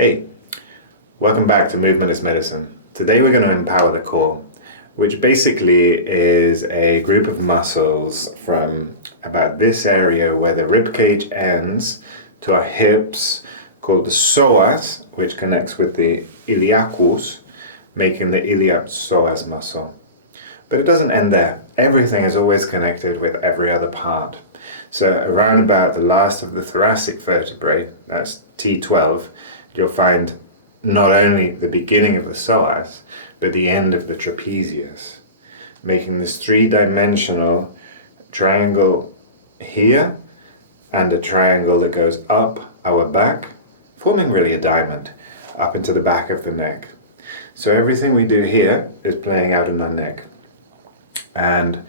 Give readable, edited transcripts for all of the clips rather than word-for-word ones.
Hey, welcome back to Movement is Medicine. Today we're going to empower the core, which basically is a group of muscles from about this area where the rib cage ends to our hips, called the psoas, which connects with the iliacus, making the iliac psoas muscle. But it doesn't end there. Everything is always connected with every other part. So around about the last of the thoracic vertebrae, that's T12, you'll find not only the beginning of the psoas, but the end of the trapezius, making this three-dimensional triangle here and a triangle that goes up our back, forming really a diamond, up into the back of the neck. So everything we do here is playing out in our neck. And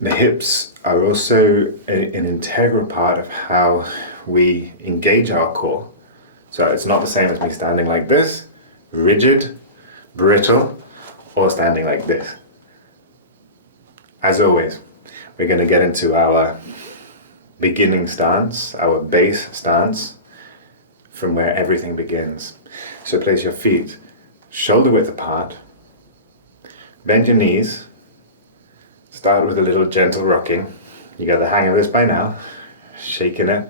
the hips are also an integral part of how we engage our core. So it's not the same as me standing like this, rigid, brittle, or standing like this. As always, we're going to get into our beginning stance, our base stance, from where everything begins. So place your feet shoulder width apart, bend your knees, start with a little gentle rocking. You got the hang of this by now, shaking it,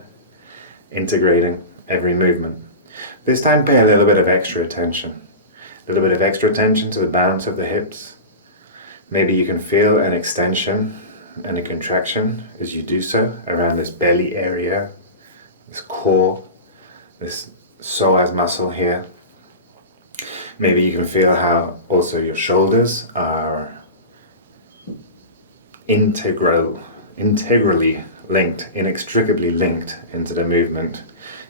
integrating every movement. This time pay a little bit of extra attention. A little bit of extra attention to the balance of the hips. Maybe you can feel an extension and a contraction as you do so around this belly area, this core, this psoas muscle here. Maybe you can feel how also your shoulders are integrally linked, inextricably linked into the movement.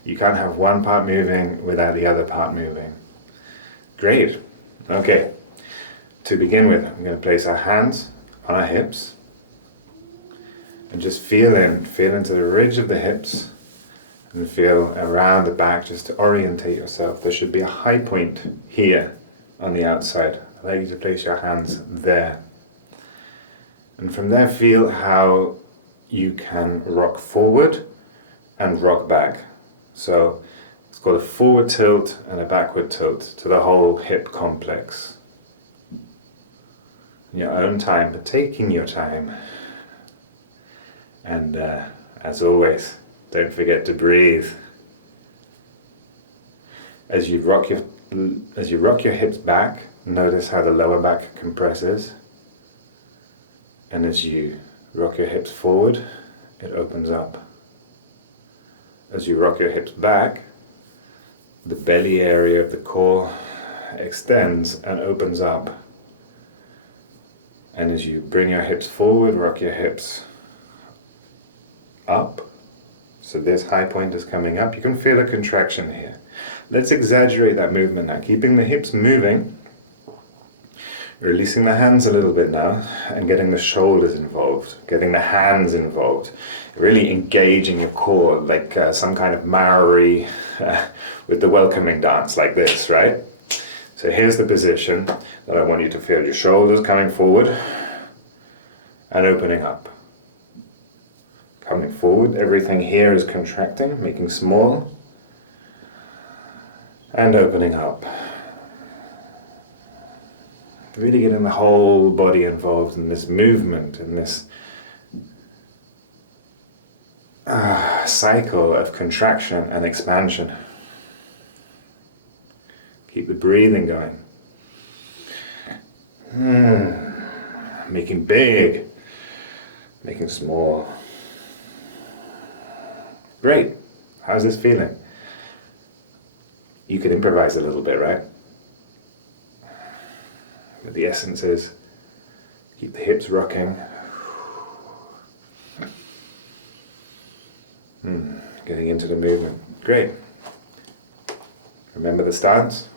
You can't have one part moving without the other part moving. Great. Okay. To begin with, I'm going to place our hands on our hips and just feel into the ridge of the hips and feel around the back just to orientate yourself. There should be a high point here on the outside. I'd like you to place your hands there. And from there, feel how you can rock forward and rock back. So it's called a forward tilt and a backward tilt to the whole hip complex. In your own time, but taking your time. And as always, don't forget to breathe. As you rock your hips back, notice how the lower back compresses. And as you rock your hips forward, it opens up. As you rock your hips back, the belly area of the core extends and opens up. And as you bring your hips forward, rock your hips up. So this high point is coming up. You can feel a contraction here. Let's exaggerate that movement now, keeping the hips moving. Releasing the hands a little bit now and getting the shoulders involved, getting the hands involved, really engaging your core like some kind of Maori with the welcoming dance like this, right? So here's the position that I want you to feel. Your shoulders coming forward and opening up. Coming forward, everything here is contracting, making small and opening up. Really getting the whole body involved in this movement, in this cycle of contraction and expansion. Keep the breathing going. Making big, making small. Great. How's this feeling? You could improvise a little bit, right? But the essence is keep the hips rocking. Getting into the movement. Great. Remember the stance.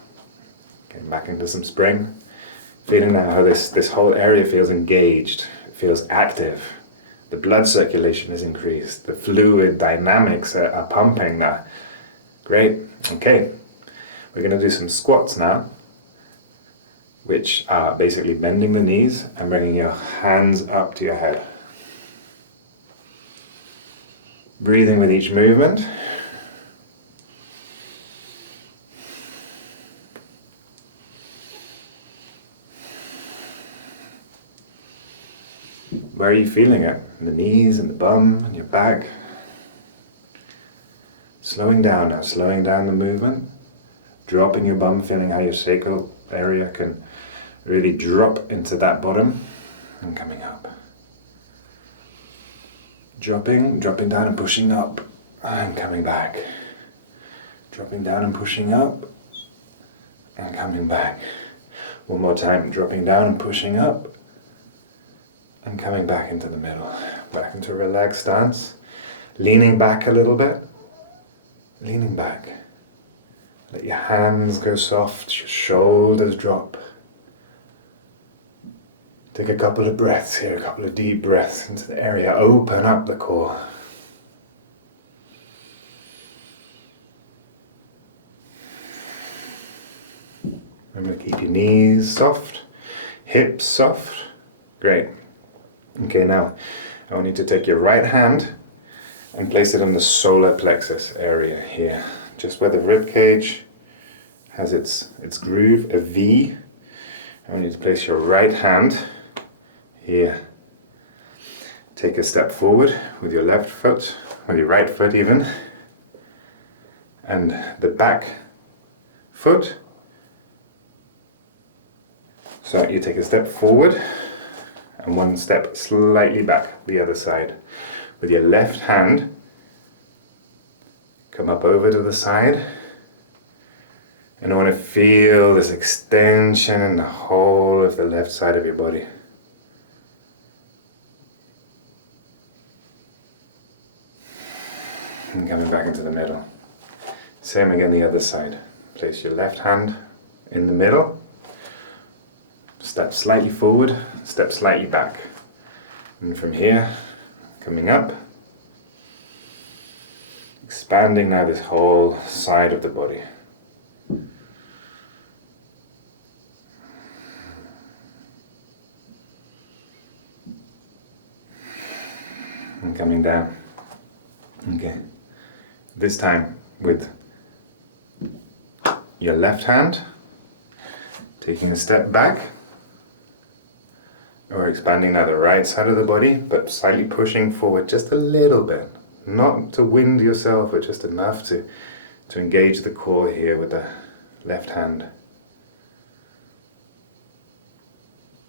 Getting back into some spring. Feeling now how this whole area feels engaged. It feels active. The blood circulation is increased. The fluid dynamics are pumping now. Great. Okay. We're going to do some squats now, which are basically bending the knees and bringing your hands up to your head. Breathing with each movement. Where are you feeling it? In the knees, in the bum, in your back? Slowing down now, slowing down the movement. Dropping your bum, feeling how your sacral area can really drop into that bottom and coming up. Dropping down and pushing up and coming back. Dropping down and pushing up and coming back. One more time, dropping down and pushing up and coming back into the middle. Back into a relaxed stance. Leaning back a little bit. Leaning back. Let your hands go soft, your shoulders drop. Take a couple of breaths here, a couple of deep breaths into the area. Open up the core. Remember to keep your knees soft, hips soft. Great. Okay, now I want you to take your right hand and place it on the solar plexus area here. Just where the rib cage has its groove, a V. I want you to place your right hand here. Take a step forward with your left foot, with your right foot even, and the back foot. So you take a step forward and one step slightly back the other side. With your left hand, come up over to the side. And I want to feel this extension in the whole of the left side of your body. And coming back into the middle. Same again the other side. Place your left hand in the middle. Step slightly forward, step slightly back. And from here, coming up. Expanding now this whole side of the body. And coming down. Okay. This time with your left hand, taking a step back, or expanding now the right side of the body, but slightly pushing forward just a little bit. Not to wind yourself, but just enough to engage the core here with the left hand.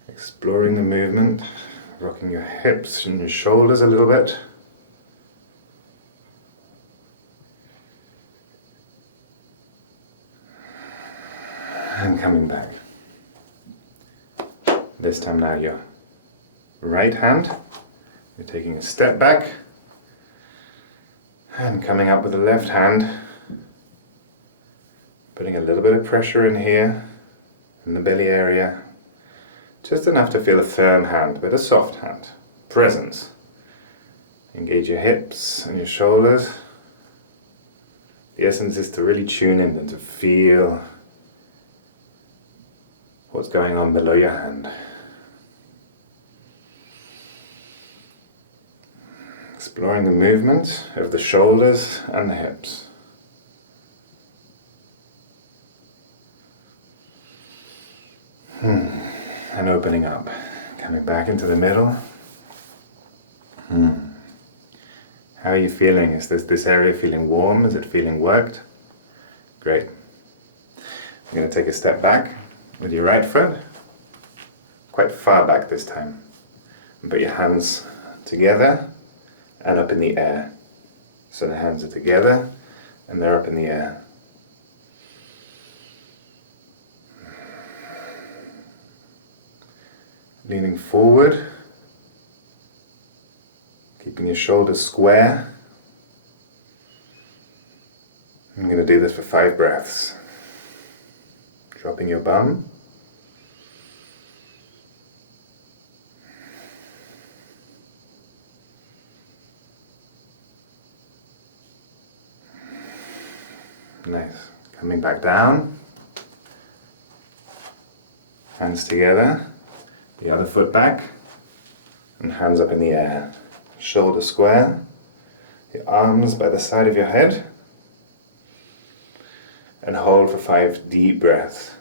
Exploring the movement, rocking your hips and your shoulders a little bit. And coming back. This time now your right hand, you're taking a step back and coming up with the left hand, putting a little bit of pressure in here, in the belly area, just enough to feel a firm hand, but a soft hand, presence. Engage your hips and your shoulders. The essence is to really tune in and to feel what's going on below your hand. Exploring the movement of the shoulders and the hips. And opening up, coming back into the middle. How are you feeling? Is this area feeling warm? Is it feeling worked? Great. I'm going to take a step back with your right foot, quite far back this time. And put your hands together and up in the air. So the hands are together and they're up in the air. Leaning forward, keeping your shoulders square. I'm going to do this for 5 breaths. Dropping your bum. Nice. Coming back down. Hands together. The other foot back. And hands up in the air. Shoulder square. The arms by the side of your head. And hold for 5 deep breaths.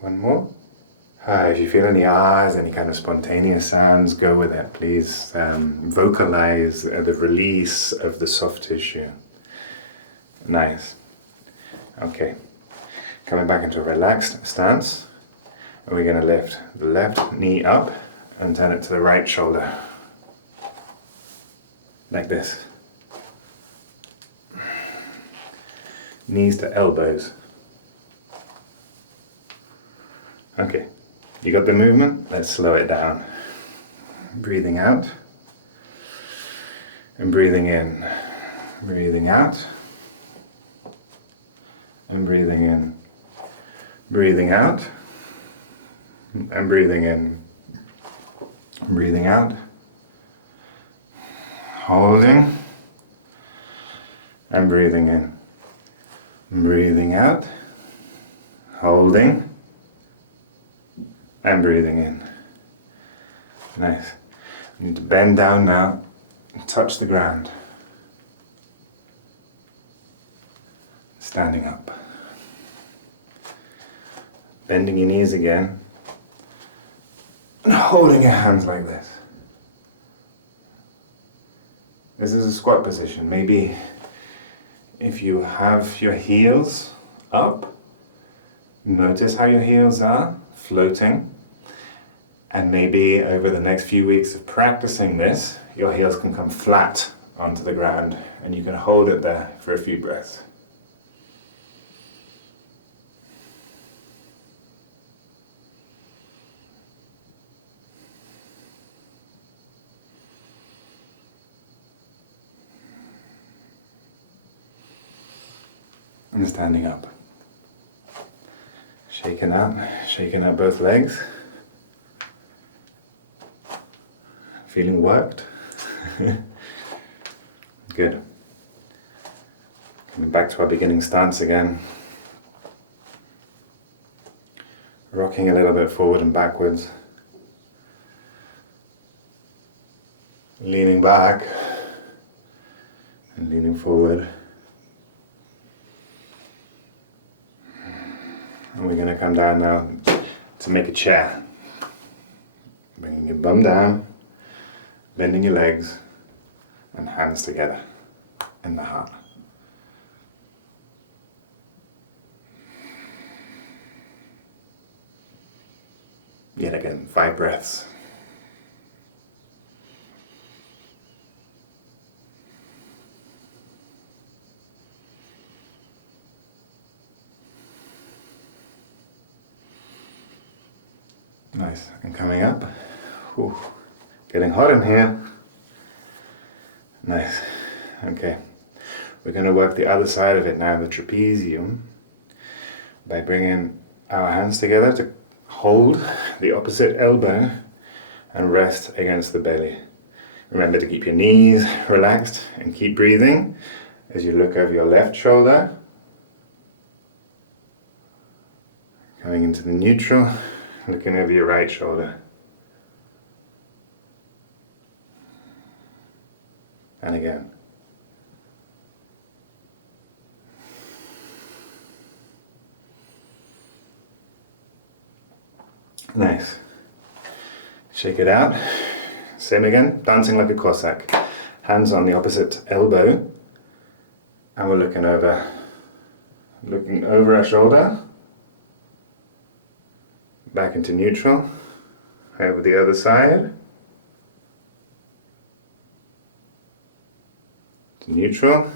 One more. If you feel any ahs, any kind of spontaneous sounds, go with it. Please vocalize the release of the soft tissue. Nice. Okay. Coming back into a relaxed stance. And we're going to lift the left knee up and turn it to the right shoulder. Like this. Knees to elbows. Okay. You got the movement? Let's slow it down. Breathing out and breathing in. Breathing out and breathing in. Breathing out and breathing in. Breathing out. Holding and breathing in. Breathing out. Holding. And breathing in. Nice. You need to bend down now and touch the ground. Standing up. Bending your knees again. And holding your hands like this. This is a squat position. Maybe if you have your heels up, notice how your heels are floating. And maybe over the next few weeks of practicing this, your heels can come flat onto the ground and you can hold it there for a few breaths. And standing up. Shaking out both legs. Feeling worked? Good. Coming back to our beginning stance again. Rocking a little bit forward and backwards. Leaning back and leaning forward. And we're going to come down now to make a chair. Bringing your bum down. Bending your legs and hands together in the heart. Yet again, 5 breaths. Nice. And coming up. Whew. Getting hot in here. Nice. Okay. We're going to work the other side of it now, the trapezium, by bringing our hands together to hold the opposite elbow and rest against the belly. Remember to keep your knees relaxed and keep breathing as you look over your left shoulder. Coming into the neutral, looking over your right shoulder. And again. Nice. Shake it out. Same again, dancing like a Cossack. Hands on the opposite elbow. And we're looking over our shoulder. Back into neutral. Over the other side. To neutral.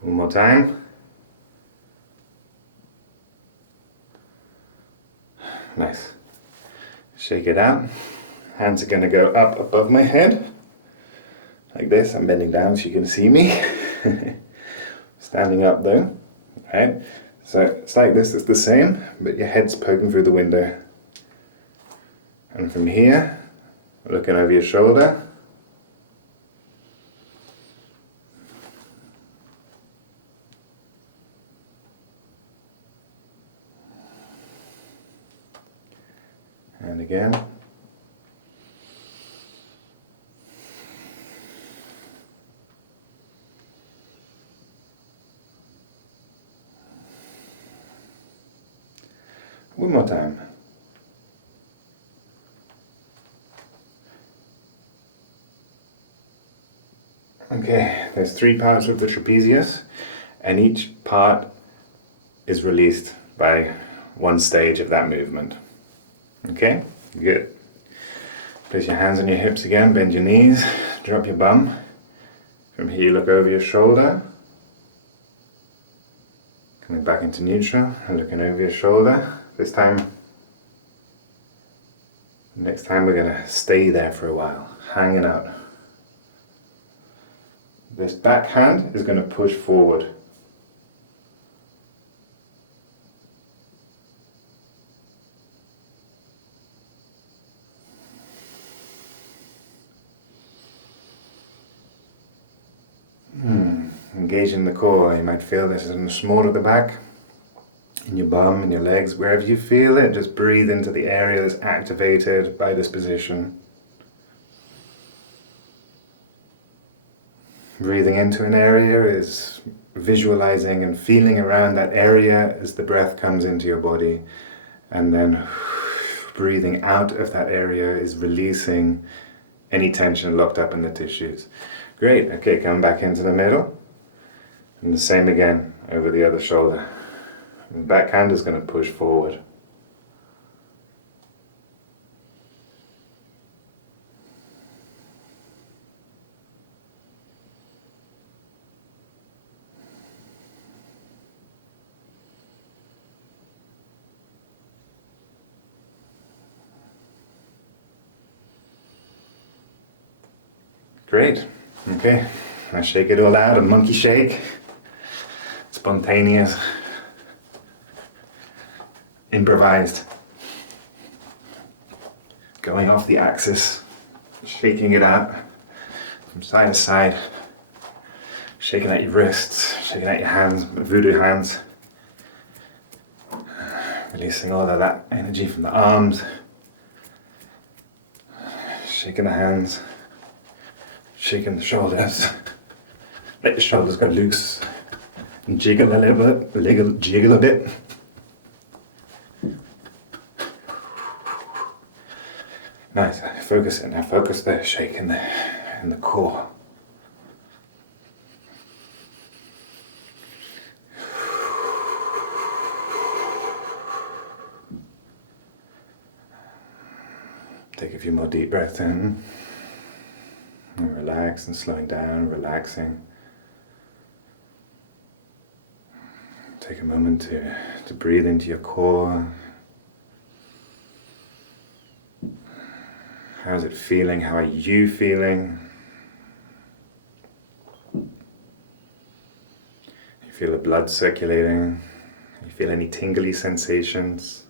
One more time. Nice. Shake it out. Hands are going to go up above my head. Like this. I'm bending down so you can see me. Standing up though. Right? So it's like this, it's the same, but your head's poking through the window. And from here, looking over your shoulder. And again. One more time. Okay, there's 3 parts of the trapezius, and each part is released by one stage of that movement. Okay, good. Place your hands on your hips again, bend your knees, drop your bum. From here you look over your shoulder, coming back into neutral and looking over your shoulder. Next time we're going to stay there for a while, hanging out. This back hand is going to push forward. Engaging the core. You might feel this in the small of the back, in your bum, in your legs, wherever you feel it. Just breathe into the area that's activated by this position. Breathing into an area is visualizing and feeling around that area as the breath comes into your body, and then breathing out of that area is releasing any tension locked up in the tissues. Great. Okay, come back into the middle. And the same again over the other shoulder. The back hand is going to push forward. Great. Okay, now shake it all out, a monkey shake. Spontaneous, improvised, going off the axis, shaking it out from side to side, shaking out your wrists, shaking out your hands, voodoo hands, releasing all of that energy from the arms, shaking the hands, shaking the shoulders, let the shoulders go loose. Jiggle a little bit, jiggle a bit. Nice, focus it now, focus the shake in the core. Take a few more deep breaths in. And relax and slowing down, relaxing. Take a moment to breathe into your core. How's it feeling? How are you feeling? You feel the blood circulating? You feel any tingly sensations?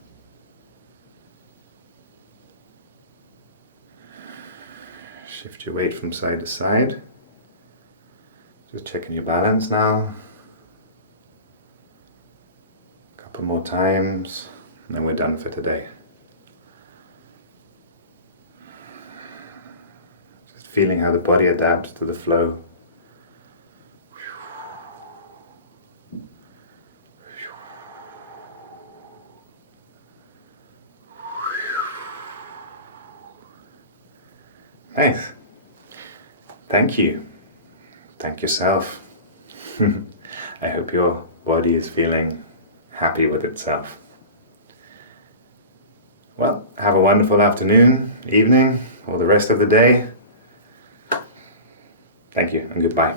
Shift your weight from side to side. Just checking your balance now. Couple more times, and then we're done for today. Just feeling how the body adapts to the flow. Nice. Thank you. Thank yourself. I hope your body is feeling happy with itself. Well, have a wonderful afternoon, evening, or the rest of the day. Thank you and goodbye.